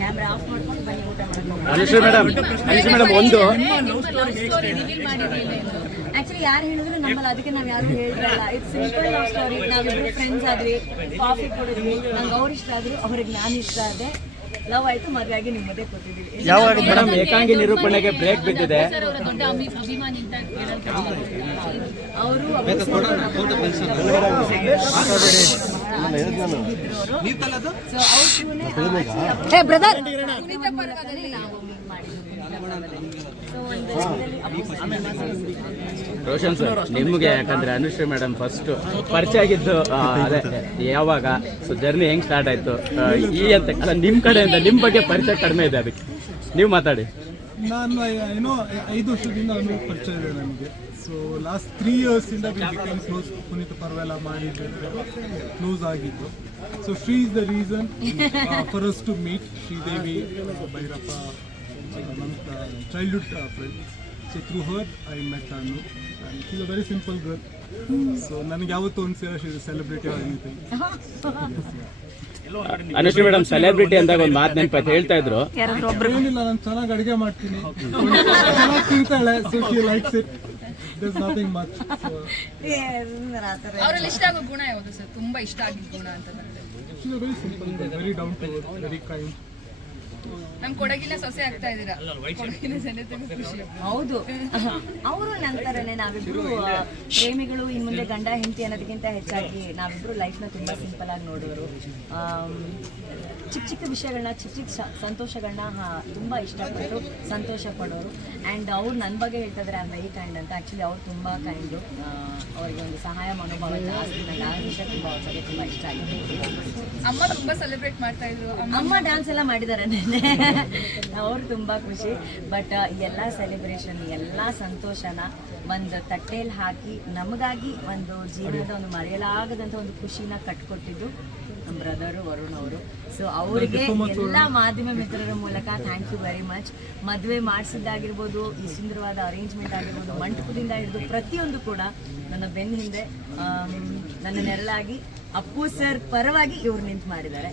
Camera off ಮಾಡ್ಕೊಂಡು ಬನ್ನಿ ಊಟ ಮಾಡ್ಕೊಂಡು. ಅನುಶ್ರೀ ಮೇಡಮ್ ಒಂದು ಆಕ್ಚುಲಿ ಯಾರು ಹೇಳಿದ್ರು ನಮ್ಮಲ್ಲಿ, ಅದಕ್ಕೆ ನಾವು ಯಾರು ಹೇಳಿದ್ರಲ್ಲ. It's simple love story. ನಾವಿಬ್ರು ಫ್ರೆಂಡ್ಸ್ ಆದ್ವಿ, ಕಾಫಿ ಕುಡಿದ್ವಿ, ನಂಗೆ ಅವ್ರು ಇಷ್ಟ ಆದ್ರು, ಅವ್ರಿಗೆ ನಾನು ಇಷ್ಟ ಆದೆ, ಲವ್ ಆಯ್ತು, ಮದುವೆ ಆಗಿ ನಿಮ್ಮ ಮಧ್ಯೆ ಕೂತಿದ್ದೀವಿ. ಯಾವಾಗ ಮೇಡಮ್ ಏಕಾಂಗಿ ನಿರೂಪಣೆಗೆ ಬ್ರೇಕ್ ಬಿದ್ದಿದೆ? ಅವರು ರೋಷನ್ ಸರ್, ನಿಮ್ಗೆ ಯಾಕಂದ್ರೆ ಅನುಶ್ರೀ ಮೇಡಮ್ ಫಸ್ಟ್ ಪರಿಚಯ ಆಗಿದ್ದು ಅದೇ ಯಾವಾಗ, ಸೊ ಜರ್ನಿ ಹೆಂಗ್ ಸ್ಟಾರ್ಟ್ ಆಯ್ತು ಈ ಅಂತ ಅಲ್ಲ, ನಿಮ್ ಕಡೆಯಿಂದ ನಿಮ್ ಬಗ್ಗೆ ಪರಿಚಯ ಕಡಿಮೆ ಇದೆ, ಅದಕ್ಕೆ ನೀವು ಮಾತಾಡಿ. ನಾನು ಏನೋ 5 ವರ್ಷದಿಂದ ಅವನು ಪರಿಚಯ ಇದೆ ನನಗೆ. ಸೊ ಲಾಸ್ಟ್ 3 years ಇಂದ ಬಿಕೇಮ್ ಕ್ಲೋಸ್. ಪುನೀತ್ ಪರ್ವೆಲ್ಲ ಮಾಡಿದ್ರೆ ಕ್ಲೋಸ್ ಆಗಿದ್ದು. So she is the reason for us to meet. Sridevi Bhyrappa ನನ್ನ childhood friend. So through her I met ಅನ್ನು. And she is a very simple girl. So ನನಗೆ ಯಾವತ್ತೂ ಒಂದು ಶೀ ಇಸ್ ಸೆಲೆಬ್ರಿಟಿ ಆಗಿತ್ತು. ಅನುಶ್ರೀ ಮೇಡಮ್ ಸೆಲೆಬ್ರಿಟಿ ಅಂದಾಗ ಒಂದು ಮಾತು ನೆನಪಾಯ್ತು, ಹೇಳ್ತಾ ಇದ್ರು ಏನಿಲ್ಲ, ನಾನು ಚೆನ್ನಾಗಿ ಅಡುಗೆ ಮಾಡ್ತೀನಿ, ಚೆನ್ನಾಗಿ ತಿಂತಾಳೆ. So she likes it. There's nothing much. ಅವರಲ್ಲಿ ಇಷ್ಟ ಆಗೋ ಗುಣ ಯಾವುದು ಸರ್? ತುಂಬಾ ಇಷ್ಟ ಆಗಿದ್ದ ಗುಣ ಅಂತ ಬಂದ್ರೆ she's a very simple girl, very down to earth, very kind. ನಮ್ ಕೊಡಗಿನ ಸೊಸೆ ಆಗ್ತಾ ಇದೀರಾ, ಕೊಡಗಿನ ಜನತೆಗೂ ಖುಷಿ. ಹೌದು, ಅವರು ನಂತರನೇ ನಾವಿಬ್ರು ಪ್ರೇಮಿಗಳು. ಇನ್ ಮುಂದೆ ಗಂಡ ಹೆಂಡತಿ ಅನ್ನೋದಕ್ಕಿಂತ ಹೆಚ್ಚಾಗಿ ನಾವಿಬ್ರು ಲೈಫ್ನ ತುಂಬಾ ಸಿಂಪಲ್ ಆಗಿ ನೋಡೋರು. ಚಿಕ್ಕ ಚಿಕ್ಕ ವಿಷಯಗಳನ್ನ, ಚಿಕ್ಕ ಚಿಕ್ಕ ಸಂತೋಷಗಳನ್ನ ತುಂಬ ಇಷ್ಟಪಟ್ಟು ಸಂತೋಷ ಪಡೋರು. ಆ್ಯಂಡ್ ಅವ್ರು ನನ್ನ ಬಗ್ಗೆ ಹೇಳ್ತಿದ್ರೆ ಐ ಆಮ್ ವೆರಿ ಕೈಂಡ್ ಅಂತ. ಆ್ಯಕ್ಚುಲಿ ಅವ್ರು ತುಂಬ ಕೈಂಡು. ಅವ್ರಿಗೆ ಒಂದು ಸಹಾಯ ಮನೋಭಾವ ಜಾಸ್ತಿ. ನನಗೆ ಆ ವಿಷಯ ತುಂಬ ಅವ್ರ ಬಗ್ಗೆ ತುಂಬ ಇಷ್ಟ ಆಗಿದೆ. ಅಮ್ಮ ತುಂಬಾ ಸೆಲೆಬ್ರೇಟ್ ಮಾಡ್ತಾ ಇದ್ರು. ಅಮ್ಮ ಡ್ಯಾನ್ಸ್ ಎಲ್ಲ ಮಾಡಿದ್ದಾರೆ ನೆನ್ನೆ. ಅವ್ರು ತುಂಬ ಖುಷಿ. ಬಟ್ ಎಲ್ಲ ಸೆಲೆಬ್ರೇಷನ್, ಎಲ್ಲ ಸಂತೋಷನ ಒಂದು ತಟ್ಟೆಯಲ್ಲಿ ಹಾಕಿ ನಮಗಾಗಿ ಒಂದು ಜೀವನದ ಒಂದು ಮರೆಯಲಾಗದಂಥ ಒಂದು ಖುಷಿನ ಕಟ್ಕೊಟ್ಟಿದ್ದು ನಮ್ಮ ಬ್ರದರು ವರುಣ್ ಅವರು. ಸೊ ಅವರಿಗೆ ಎಲ್ಲ ಮಾಧ್ಯಮ ಮಿತ್ರರ ಮೂಲಕ ಥ್ಯಾಂಕ್ ಯು ವೆರಿ ಮಚ್. ಮದುವೆ ಮಾಡಿಸಿದ್ದಾಗಿರ್ಬೋದು, ಈ ಸುಂದರವಾದ ಅರೇಂಜ್ಮೆಂಟ್ ಆಗಿರ್ಬೋದು, ಮಂಟಪದಿಂದ ಹಿಡಿದು ಪ್ರತಿಯೊಂದು ಕೂಡ ನನ್ನ ಬೆನ್ನ ಹಿಂದೆ ನನ್ನ ನೆರಳಾಗಿ ಅಪ್ಪು ಸರ್ ಪರವಾಗಿ ಇವ್ರು ನಿಂತು ಮಾಡಿದ್ದಾರೆ.